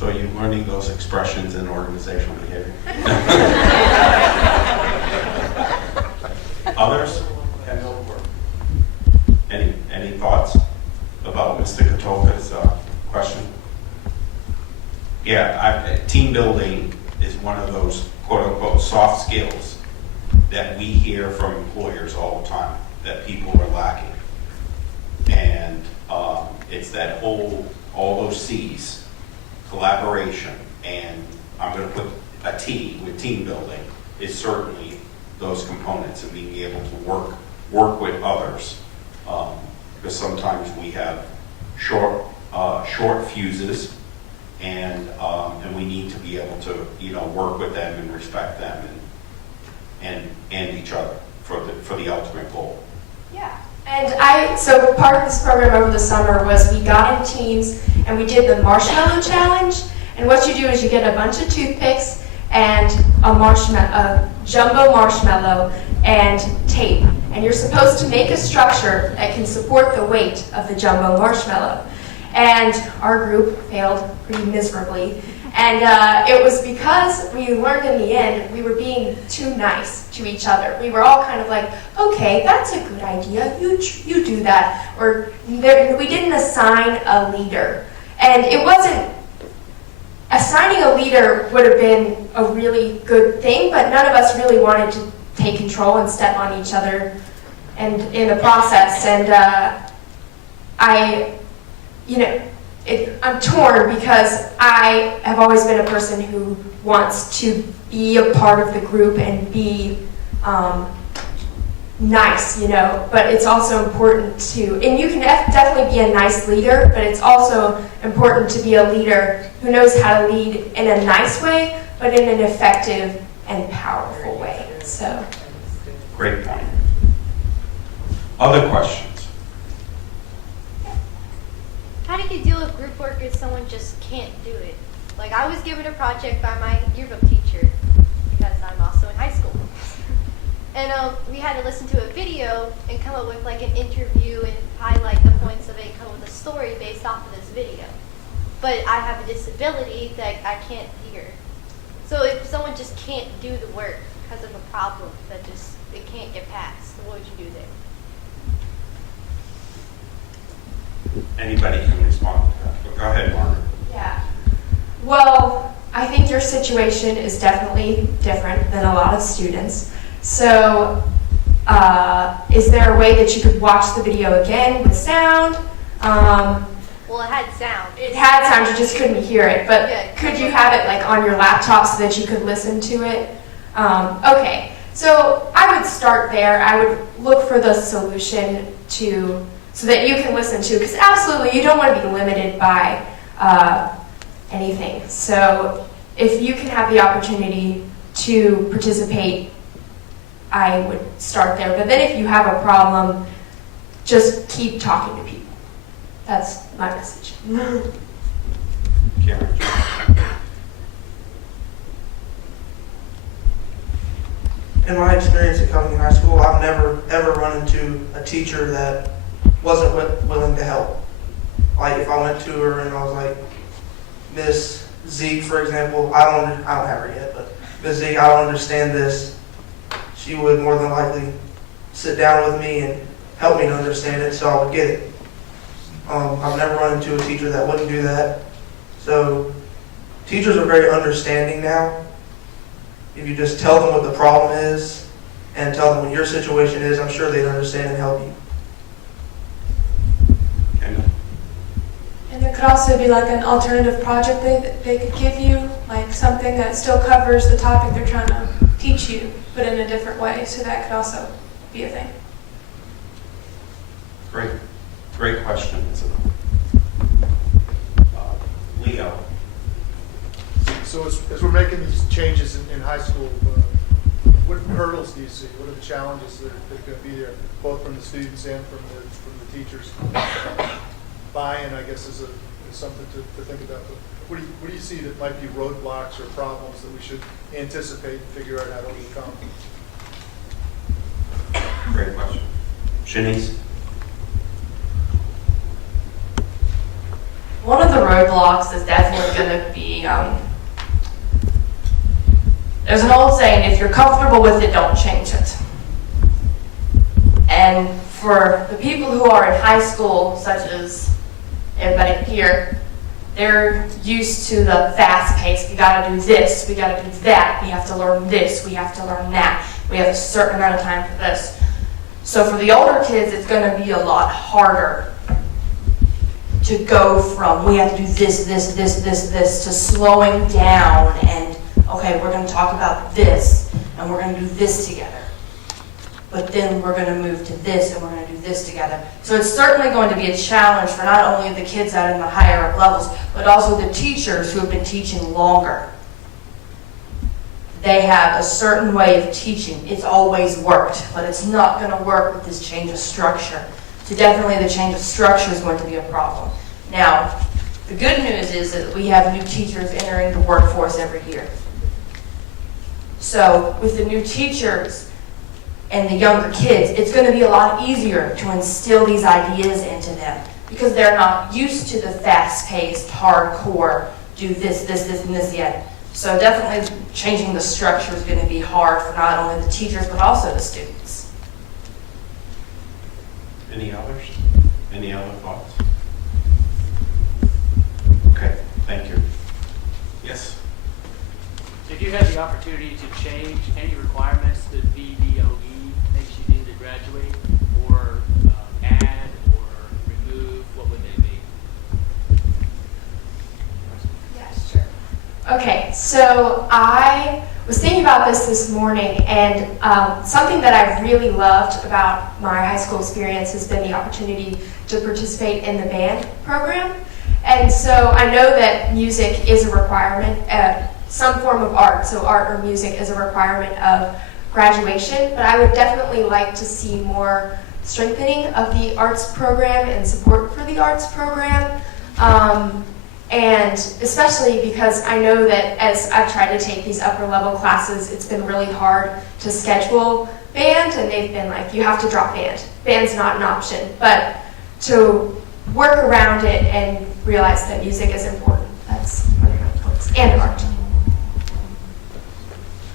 So you're learning those expressions in organizational behavior. Others? Any thoughts about Mr. Katolka's question? Yeah, team building is one of those quote-unquote soft skills that we hear from employers all the time that people are lacking. And it's that all those C's, collaboration, and I'm going to put a T with team building is certainly those components of being able to work with others. Because sometimes we have short fuses, and we need to be able to work with them and respect them and each other for the ultimate goal. Yeah. And so part of this program over the summer was we got in teams and we did the marshmallow challenge. And what you do is you get a bunch of toothpicks and a jumbo marshmallow and tape. And you're supposed to make a structure that can support the weight of the jumbo marshmallow. And our group failed pretty miserably. And it was because we learned in the end we were being too nice to each other. We were all kind of like, okay, that's a good idea, you do that. Or we didn't assign a leader. And it wasn't, assigning a leader would have been a really good thing, but none of us really wanted to take control and step on each other and in the process. And I'm torn because I have always been a person who wants to be a part of the group and be nice, but it's also important and you can definitely be a nice leader, but it's also important to be a leader who knows how to lead in a nice way, but in an effective and powerful way. So, great point. Other questions? How do you deal with group work if someone just can't do it? Like, I was given a project by my yearbook teacher because I'm also in high school. And we had to listen to a video and come up with like an interview and highlight the points of it and come up with a story based off of this video. But I have a disability that I can't hear. So if someone just can't do the work because of a problem that it can't get past, what would you do there? Anybody can respond to that. But go ahead, Margaret. yeah. Well, I think your situation is definitely different than a lot of students. So, is there a way that you could watch the video again with sound? Well, it had sound. It had sound, you just couldn't hear it. But Yeah. could you have it like on your laptop so that you could listen to it? Okay, so I would start there. I would look for the solution so that you can listen to, because absolutely you don't want to be limited by anything. So if you can have the opportunity to participate, I would start there. But then if you have a problem, just keep talking to people. That's my message. Cameron. In my experience at Covington High School, I've never ever run into a teacher that wasn't willing to help. Like if I went to her and I was like, Miss Zeke, for example, I don't have her yet, but Miss Zeke, I don't understand this. She would more than likely sit down with me and help me to understand it so I would get it. I've never run into a teacher that wouldn't do that. So teachers are very understanding now. If you just tell them what the problem is and tell them what your situation is, I'm sure they'd understand and help you. And there could also be like an alternative project they could give you, like something that still covers the topic they're trying to teach you, but in a different way. So that could also be a thing. Great question, isn't it? Leo. So as we're making these changes in high school, what hurdles do you see? What are the challenges that are going to be there, both from the students and from the teachers? Buy-in, I guess, is something to think about. But what do you see that might be roadblocks or problems that we should anticipate and figure out how to overcome? Great question. Shanice? One of the roadblocks is definitely going to be, there's an old saying, if you're comfortable with it, don't change it. And for the people who are in high school, such as everybody here, they're used to the fast pace. We got to do this, we got to do that, we have to learn this, we have to learn that. We have a certain amount of time for this. So for the older kids, it's going to be a lot harder to go from we have to do this, to slowing down and, okay, we're going to talk about this and we're going to do this together. But then we're going to move to this and we're going to do this together. So it's certainly going to be a challenge for not only the kids out in the higher up levels, but also the teachers who have been teaching longer. They have a certain way of teaching. It's always worked, but it's not going to work with this change of structure. So definitely the change of structure is going to be a problem. Now, the good news is that we have new teachers entering the workforce every year. So with the new teachers and the younger kids, it's going to be a lot easier to instill these ideas into them because they're not used to the fast-paced, hardcore, do this, and this yet. So definitely changing the structure is going to be hard for not only the teachers, but also the students. Any others? Any other thoughts? Okay, thank you. Yes? If you had the opportunity to change any requirements that VDOE makes you do to graduate, or add or remove, what would they be? Yeah, sure. Okay, so I was thinking about this morning, and something that I've really loved about my high school experience has been the opportunity to participate in the band program. And so I know that music is a requirement, some form of art, so art or music is a requirement of graduation, but I would definitely like to see more strengthening of the arts program and support for the arts program. And especially because I know that as I've tried to take these upper level classes, it's been really hard to schedule band, and they've been like, you have to drop band. Band's not an option, but to work around it and realize that music is important. That's one of my points. And art.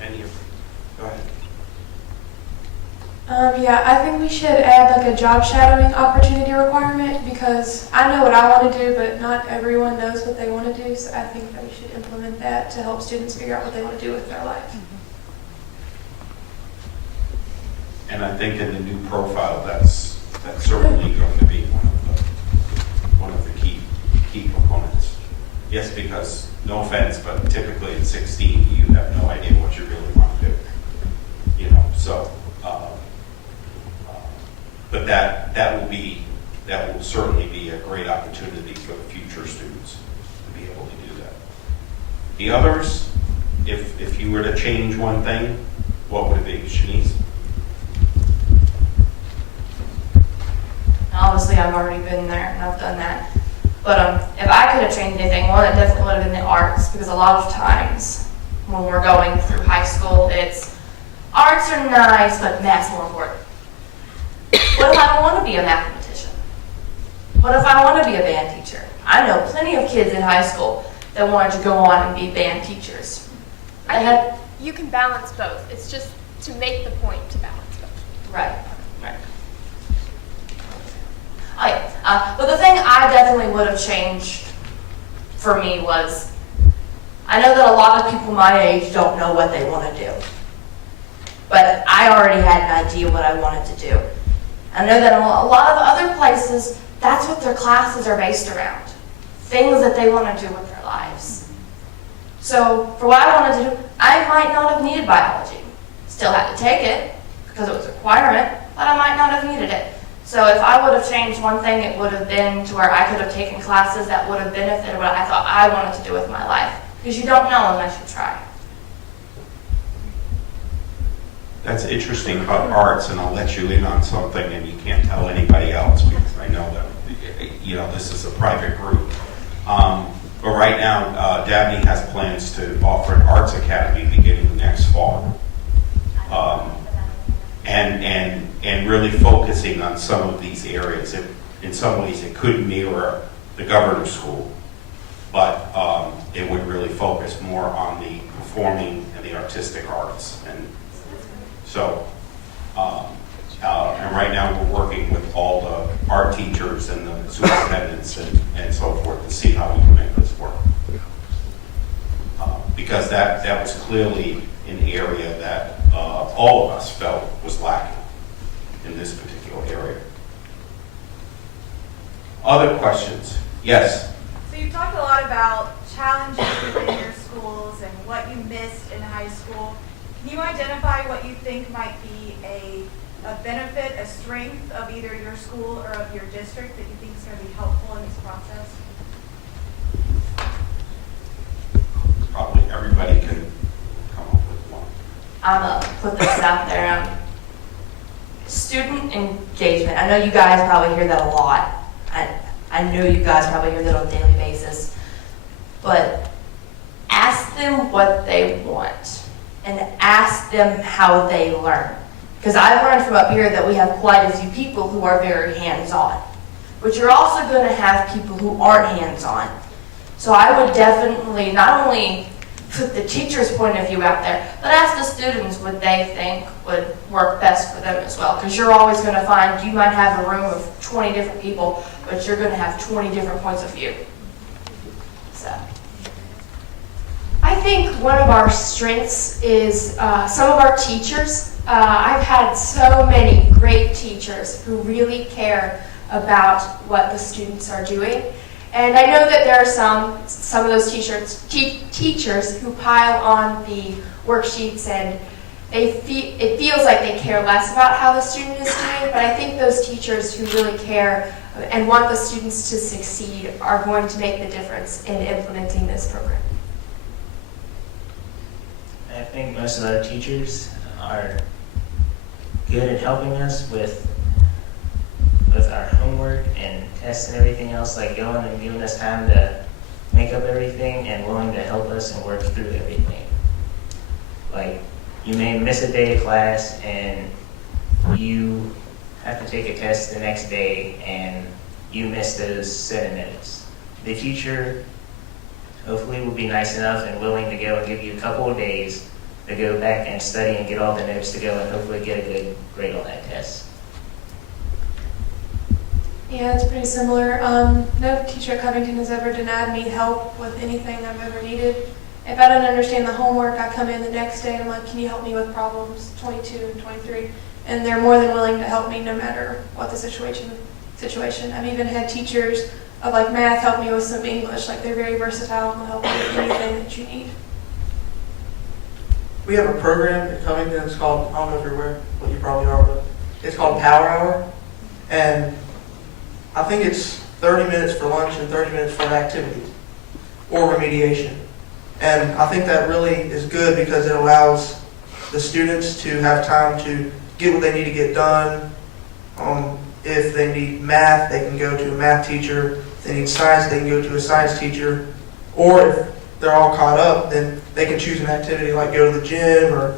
Any of Go ahead. Yeah, I think we should add like a job shadowing opportunity requirement because I know what I want to do, but not everyone knows what they want to do. So I think that we should implement that to help students figure out what they want to do with their life. And I think in the new profile, that's certainly going to be one of the key components. Yes, because no offense, but typically at 16, you have no idea what you really want to do. You know, so. But that will certainly be a great opportunity for the future students to be able to do that. The others, if you were to change one thing, what would it be, Shanice? Obviously, I've already been there and I've done that. But if I could have changed anything, one, it definitely would have been the arts, because a lot of times when we're going through high school, it's arts are nice, but math's more important. What if I don't want to be a mathematician? What if I want to be a band teacher? I know plenty of kids in high school that wanted to go on and be band teachers. You can balance both. It's just to make the point to balance both. Right. Oh yeah. But the thing I definitely would have changed for me was, I know that a lot of people my age don't know what they want to do. But I already had an idea what I wanted to do. I know that a lot of other places, that's what their classes are based around. Things that they want to do with their lives. So for what I wanted to do, I might not have needed biology. Still had to take it because it was a requirement, but I might not have needed it. So if I would have changed one thing, it would have been to where I could have taken classes that would have benefited what I thought I wanted to do with my life. Because you don't know unless you try. That's interesting about arts, and I'll let you in on something, and you can't tell anybody else because I know that, you know, this is a private group. But right now, Dabney has plans to offer an arts academy beginning next fall. And really focusing on some of these areas. In some ways, it could mirror the governor's school, but it it would really focus more on the performing and the artistic arts. And so, and right now we're working with all the art teachers and the superintendents and so forth to see how we can make this work. Because that was clearly an area that all of us felt was lacking in this particular area. Other questions? Yes? So you talked a lot about challenges within your schools and what you missed in high school. Can you identify what you think might be a benefit, a strength of either your school or of your district that you think is going to be helpful in this process? Probably everybody can come up with one. I'm going to put this out there. Student engagement. I know you guys probably hear that a lot. I know you guys probably hear that on a daily basis. But ask them what they want and ask them how they learn. Because I've learned from up here that we have quite a few people who are very hands-on. But you're also going to have people who aren't hands-on. So I would definitely not only put the teacher's point of view out there, but ask the students what they think would work best for them as well. Because you're always going to find, you might have a room of 20 different people, but you're going to have 20 different points of view. So I think one of our strengths is some of our teachers. I've had so many great teachers who really care about what the students are doing. And I know that there are some of those teachers who pile on the worksheets and it feels like they care less about how the student is doing, but I think those teachers who really care and want the students to succeed are going to make the difference in implementing this program. I think most of our teachers are good at helping us with our homework and tests and everything else, like going and giving us time to make up everything and willing to help us and work through everything. Like, you may miss a day of class and you have to take a test the next day and you miss those 7 minutes. The teacher hopefully will be nice enough and willing to go and give you a couple of days to go back and study and get all the notes to go and hopefully get a good grade on that test. Yeah, it's pretty similar. No teacher at Covington has ever denied me help with anything I've ever needed. If I don't understand the homework, I come in the next day and I'm like, can you help me with problems 22 and 23? And they're more than willing to help me no matter what the situation. I've even had teachers of like math help me with some English. Like, they're very versatile and will help you with anything that you need. We have a program at Covington. It's called, I don't know if you're aware, what you probably are, but it's called Power Hour. And I think it's 30 minutes for lunch and 30 minutes for an activity or remediation. And I think that really is good because it allows the students to have time to get what they need to get done. If they need math, they can go to a math teacher. If they need science, they can go to a science teacher. Or if they're all caught up, then they can choose an activity like go to the gym or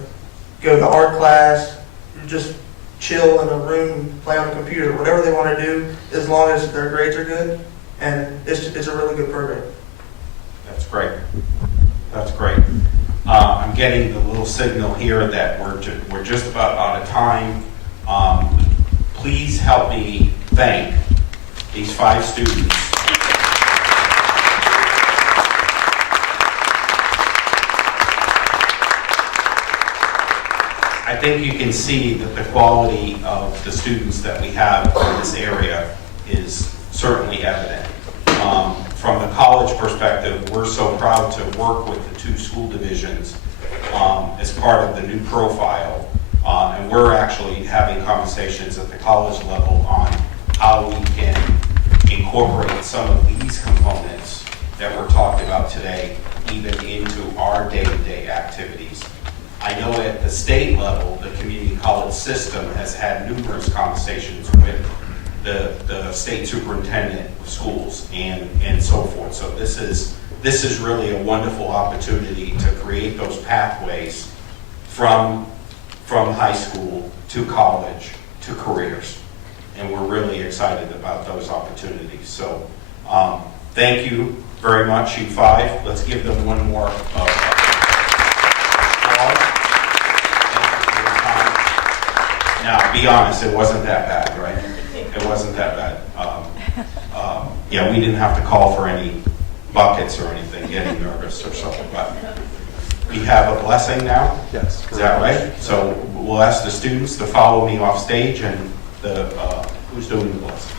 go to the art class, or just chill in a room, play on a computer, whatever they want to do, as long as their grades are good. And it's a really good program. That's great. That's great. I'm getting the little signal here that we're just about out of time. Please help me thank these 5 students. I think you can see that the quality of the students that we have in this area is certainly evident. From the college perspective, we're so proud to work with the 2 school divisions as part of the new profile. And we're actually having conversations at the college level on how we can incorporate some of these components that were talked about today even into our day-to-day activities. I know at the state level, the community college system has had numerous conversations with the state superintendent of schools and so forth. So this is really a wonderful opportunity to create those pathways from high school to college to careers. And we're really excited about those opportunities. So thank you very much, you 5. Let's give them one more applause. Thank you for your time. Now, be honest, it wasn't that bad, right? It wasn't that bad. Yeah, we didn't have to call for any buckets or anything, getting nervous or something, but we have a blessing now. Yes. Is that right? So we'll ask the students to follow me off stage, and who's doing the blessing?